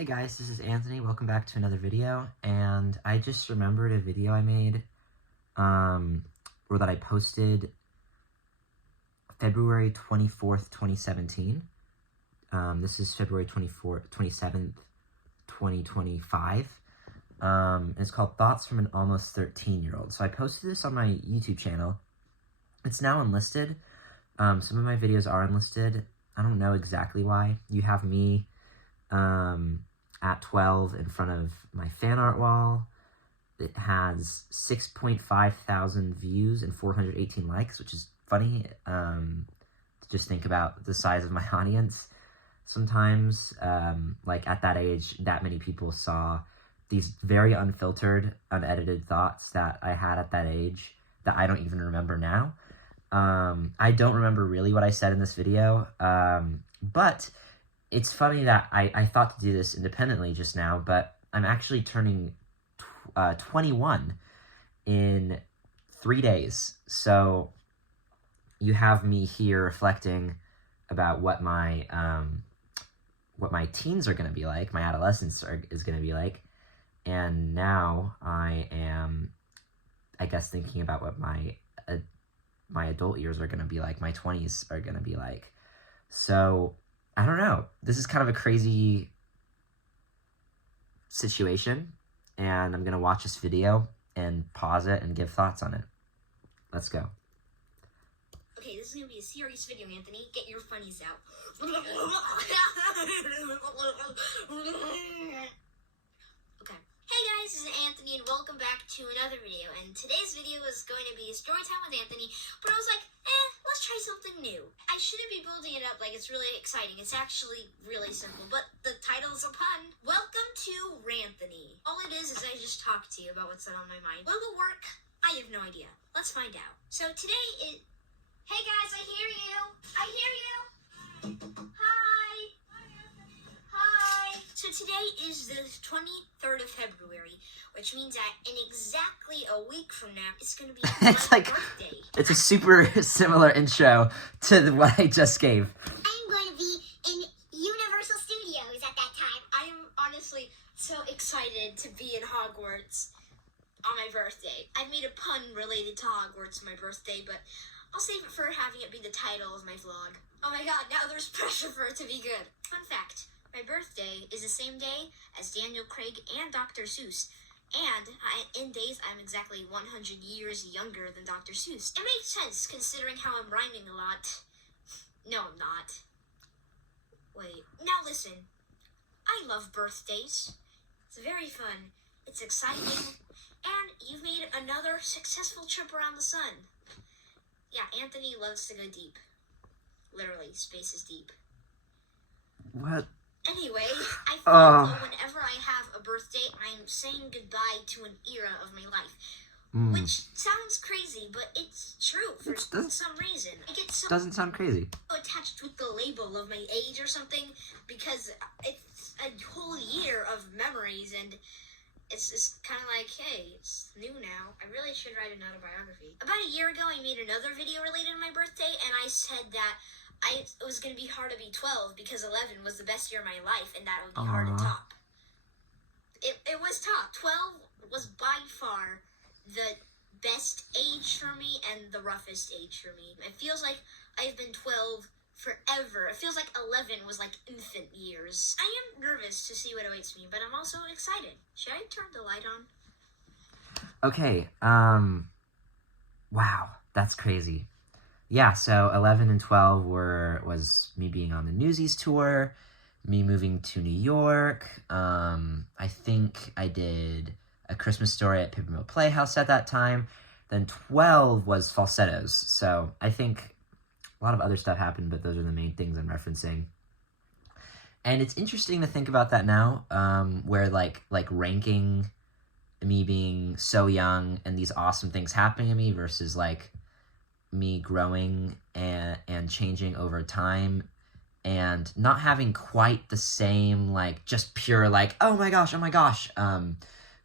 Hey guys, this is Anthony. Welcome back to another video. And I just remembered a video I made, or that I posted February 24th, 2017. This is February 27th, 2025. And it's called Thoughts from an Almost 13-Year-Old. So I posted this on my YouTube channel. It's now unlisted. Some of my videos are unlisted. I don't know exactly why. You have me at 12 in front of my fan art wall. It has 6.5 thousand views and 418 likes, which is funny to just think about the size of my audience. Sometimes, like at that age, that many people saw these very unfiltered, unedited thoughts that I had at that age that I don't even remember now. I don't remember really what I said in this video, but it's funny that I thought to do this independently just now, but I'm actually turning 21 in 3 days. So you have me here reflecting about what my teens are going to be like, my adolescence is going to be like. And now I am, I guess, thinking about what my adult years are going to be like, my 20s are going to be like. So I don't know. This is kind of a crazy situation, and I'm going to watch this video and pause it and give thoughts on it. Let's go. Okay, this is going to be a serious video, Anthony. Get your funnies out. Okay. Hey guys, this is Anthony, and welcome back to another video. And today's video is going to be a story time with Anthony, but I was like, let's try something new. I shouldn't be building it up like it's really exciting. It's actually really simple, but the title is a pun. Welcome to Ranthony. All it is I just talk to you about what's on my mind. Will it work? I have no idea. Let's find out. So today is... Hey guys, I hear you. I hear you. Hi. Hi. So today is the 23rd of February, which means that in exactly a week from now, it's going to be It's my like, birthday. it's a super similar intro to what I just gave. I'm going to be in Universal Studios at that time. I am honestly so excited to be in Hogwarts on my birthday. I've made a pun related to Hogwarts on my birthday, but I'll save it for having it be the title of my vlog. Oh my god, now there's pressure for it to be good. Fun fact, my birthday is the same day as Daniel Craig and Dr. Seuss. And in days, I'm exactly 100 years younger than Dr. Seuss. It makes sense considering how I'm rhyming a lot. No, I'm not. Wait, now listen. I love birthdays. It's very fun. It's exciting. And you've made another successful trip around the sun. Yeah, Anthony loves to go deep. Literally, space is deep. What? Anyway, I feel that whenever I have a birthday, I'm saying goodbye to an era of my life. Which sounds crazy, but it's true for some reason. I get so Doesn't sound crazy. attached with the label of my age or something, because it's a whole year of memories, and it's just kind of like, hey, it's new now. I really should write an autobiography. About a year ago, I made another video related to my birthday, and I said that it was going to be hard to be 12 because 11 was the best year of my life, and that would be hard to top. It was top. 12 was by far the best age for me and the roughest age for me. It feels like I've been 12 forever. It feels like 11 was like infant years. I am nervous to see what awaits me, but I'm also excited. Should I turn the light on? Okay, wow, that's crazy. Yeah, so 11 and 12 was me being on the Newsies tour, me moving to New York. I think I did A Christmas Story at Paper Mill Playhouse at that time. Then 12 was Falsettos. So I think a lot of other stuff happened, but those are the main things I'm referencing. And it's interesting to think about that now, where like ranking me being so young and these awesome things happening to me versus like me growing and changing over time and not having quite the same like just pure like oh my gosh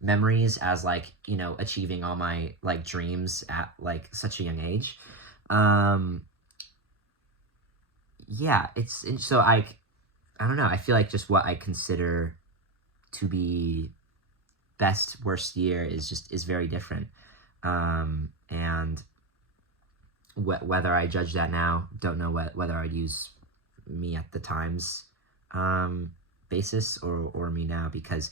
memories as like, you know, achieving all my like dreams at like such a young age. Yeah, so I don't know, I feel like just what I consider to be best worst year is very different. And whether I judge that now, don't know whether I'd use me at the time's basis or me now, because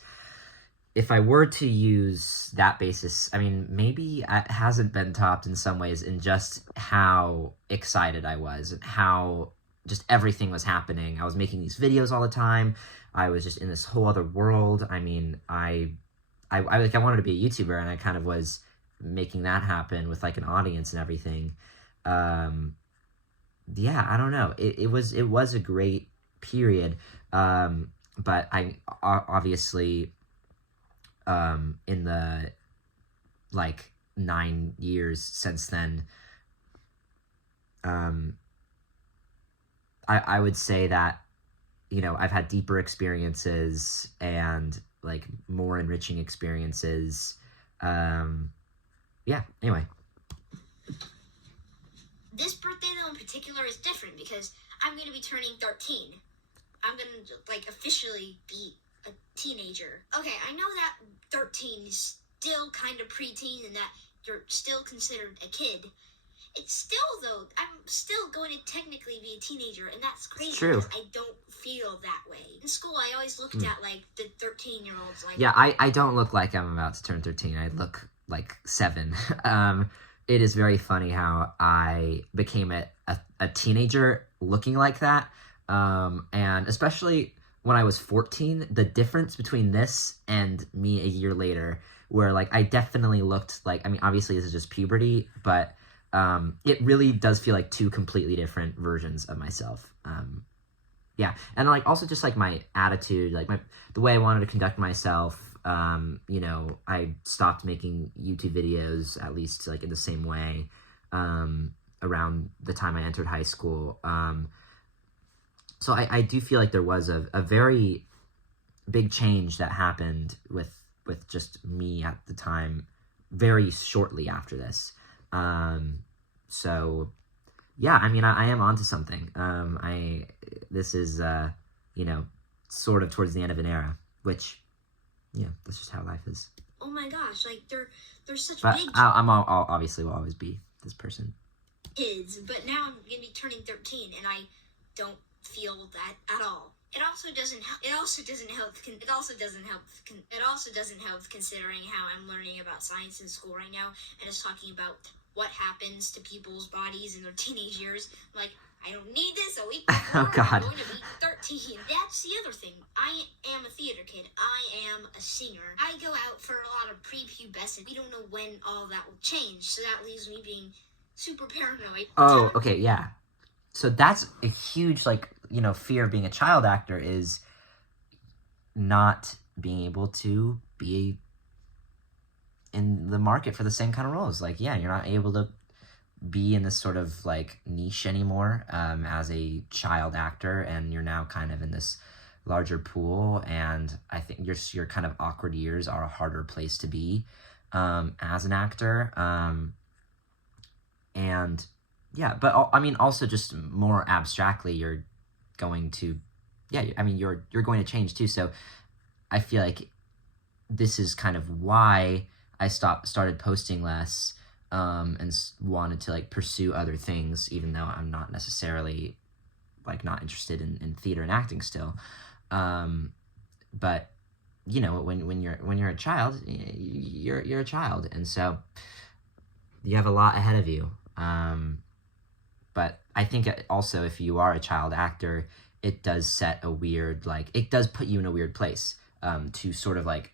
if I were to use that basis, I mean, maybe it hasn't been topped in some ways in just how excited I was and how just everything was happening. I was making these videos all the time. I was just in this whole other world. I mean, I wanted to be a YouTuber, and I kind of was making that happen with like an audience and everything. Yeah, I don't know. It was a great period. But I obviously, in the like 9 years since then, I would say that, you know, I've had deeper experiences and like more enriching experiences. Yeah, anyway. This birthday, though, in particular is different because I'm going to be turning 13. I'm going to, like, officially be a teenager. Okay, I know that 13 is still kind of preteen and that you're still considered a kid. It's still, though, I'm still going to technically be a teenager, and that's crazy. It's true. Because I don't feel that way. In school, I always looked at, like, the 13-year-olds. Like, yeah, I don't look like I'm about to turn 13. I look like 7. It is very funny how I became a teenager looking like that. And especially when I was 14, the difference between this and me a year later, where like I definitely looked like, I mean, obviously this is just puberty, but it really does feel like 2 completely different versions of myself. Yeah, and like also just like my attitude, like the way I wanted to conduct myself. You know, I stopped making YouTube videos, at least like in the same way, around the time I entered high school. So I do feel like there was a very big change that happened with just me at the time, very shortly after this. So yeah, I mean, I am onto something. This is, you know, sort of towards the end of an era, which, yeah, that's just how life is. oh my gosh, like, they're such But big I'll obviously will always be this person. kids, but now I'm going to be turning 13, and I don't feel that at all. It also doesn't help considering how I'm learning about science in school right now, and it's talking about what happens to people's bodies in their teenage years. Like, I don't need this a week before. Oh, God. I'm going to be 13. That's the other thing. I am a theater kid. I am a singer. I go out for a lot of prepubescent. We don't know when all that will change, so that leaves me being super paranoid. Oh, okay, yeah. So that's a huge, like, you know, fear of being a child actor is not being able to be in the market for the same kind of roles. Like, yeah, you're not able to be in this sort of like niche anymore as a child actor, and you're now kind of in this larger pool, and I think your kind of awkward years are a harder place to be as an actor. And yeah, but I mean, also just more abstractly, you're going to, yeah, I mean, you're going to change too. So I feel like this is kind of why I started posting less, and wanted to like pursue other things, even though I'm not necessarily like not interested in theater and acting still. But you know, when you're a child, you're a child, and so you have a lot ahead of you. But I think also if you are a child actor, it does set a weird, like, it does put you in a weird place, to sort of like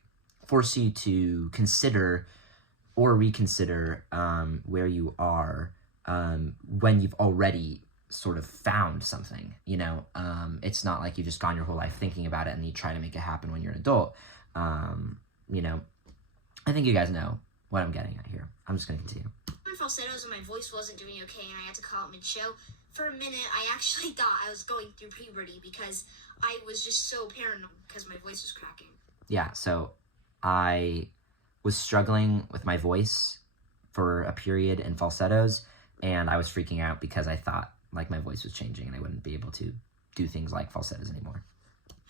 force you to consider or reconsider where you are when you've already sort of found something, you know. It's not like you've just gone your whole life thinking about it and you try to make it happen when you're an adult. You know, I think you guys know what I'm getting at here. I'm just going to continue. My falsettos and my voice wasn't doing okay, and I had to call it mid-show. For a minute, I actually thought I was going through puberty because I was just so paranoid because my voice was cracking. Yeah, so I was struggling with my voice for a period in falsettos, and I was freaking out because I thought like my voice was changing and I wouldn't be able to do things like falsettos anymore.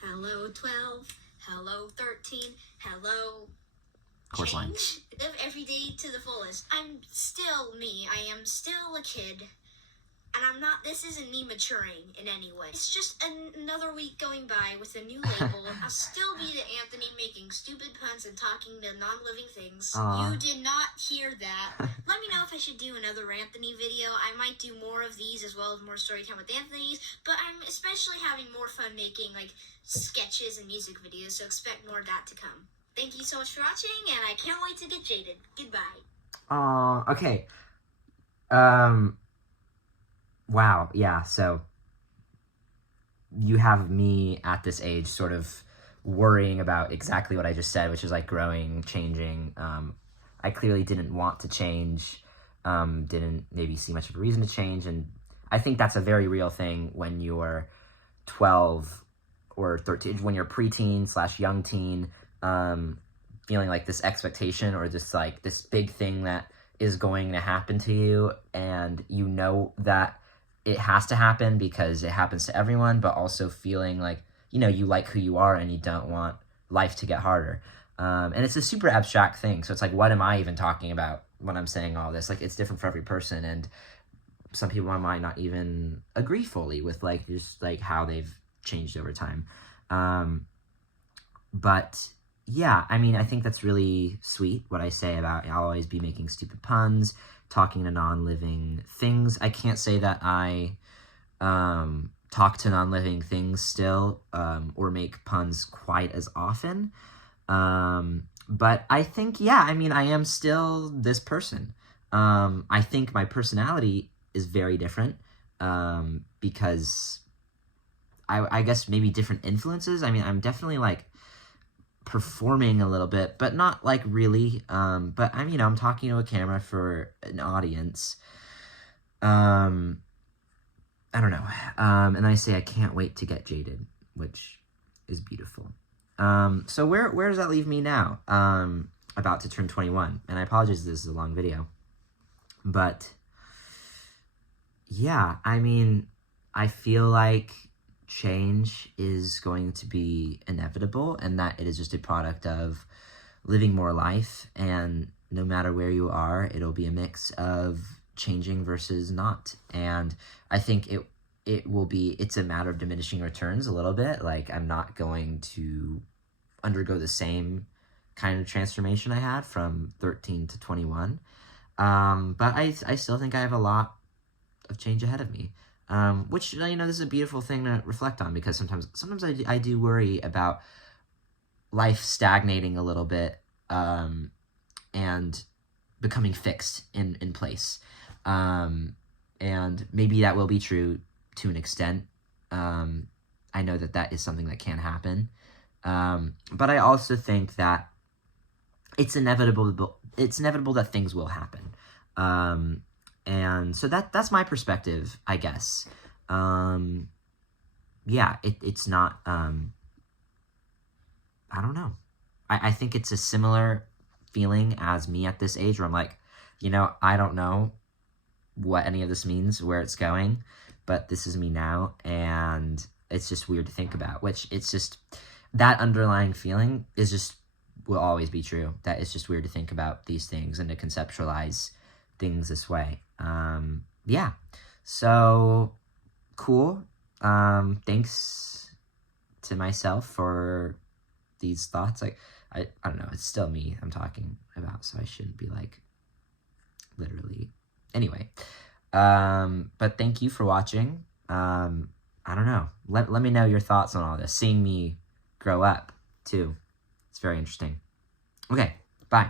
Hello, 12. Hello 13. Hello. Course line. Change. Live every day to the fullest. I'm still me. I am still a kid. And I'm not, this isn't me maturing in any way. It's just another week going by with a new label. I'll still be the Anthony making stupid puns and talking to non-living things. Aww. You did not hear that. Let me know if I should do another Anthony video. I might do more of these as well as more story time with Anthony's. But I'm especially having more fun making like sketches and music videos. So expect more of that to come. Thank you so much for watching, and I can't wait to get jaded. Goodbye. Okay. Wow, yeah, so you have me at this age sort of worrying about exactly what I just said, which is like growing, changing. I clearly didn't want to change, didn't maybe see much of a reason to change, and I think that's a very real thing when you're 12 or 13, when you're preteen / young teen, feeling like this expectation or just like this big thing that is going to happen to you, and you know that it has to happen because it happens to everyone, but also feeling like, you know, you like who you are and you don't want life to get harder. And it's a super abstract thing. So it's like, what am I even talking about when I'm saying all this? Like, it's different for every person. And some people might not even agree fully with like, just like how they've changed over time. But yeah, I mean, I think that's really sweet what I say about I'll always be making stupid puns, talking to non-living things. I can't say that I talk to non-living things still or make puns quite as often. But I think, yeah, I mean, I am still this person. I think my personality is very different because I guess maybe different influences. I mean, I'm definitely like performing a little bit, but not like really. But I'm, you know, I'm talking to a camera for an audience. I don't know. And I say I can't wait to get jaded, which is beautiful. So where does that leave me now? About to turn 21, and I apologize this is a long video, but yeah, I mean, I feel like change is going to be inevitable, and that it is just a product of living more life, and no matter where you are, it'll be a mix of changing versus not. And I think it's a matter of diminishing returns a little bit. Like, I'm not going to undergo the same kind of transformation I had from 13 to 21, but I still think I have a lot of change ahead of me. Which, you know, this is a beautiful thing to reflect on, because sometimes I do worry about life stagnating a little bit, and becoming fixed in place. And maybe that will be true to an extent. I know that is something that can happen. But I also think that it's inevitable that things will happen. And so that's my perspective, I guess. Yeah, it's not, I don't know. I think it's a similar feeling as me at this age, where I'm like, you know, I don't know what any of this means, where it's going, but this is me now, and it's just weird to think about, which it's just, that underlying feeling is just, will always be true. That it's just weird to think about these things and to conceptualize things this way. Yeah, so cool. Thanks to myself for these thoughts. Like, I don't know, it's still me I'm talking about, so I shouldn't be like literally, anyway. But thank you for watching. I don't know, let me know your thoughts on all this, seeing me grow up too. It's very interesting. Okay, bye.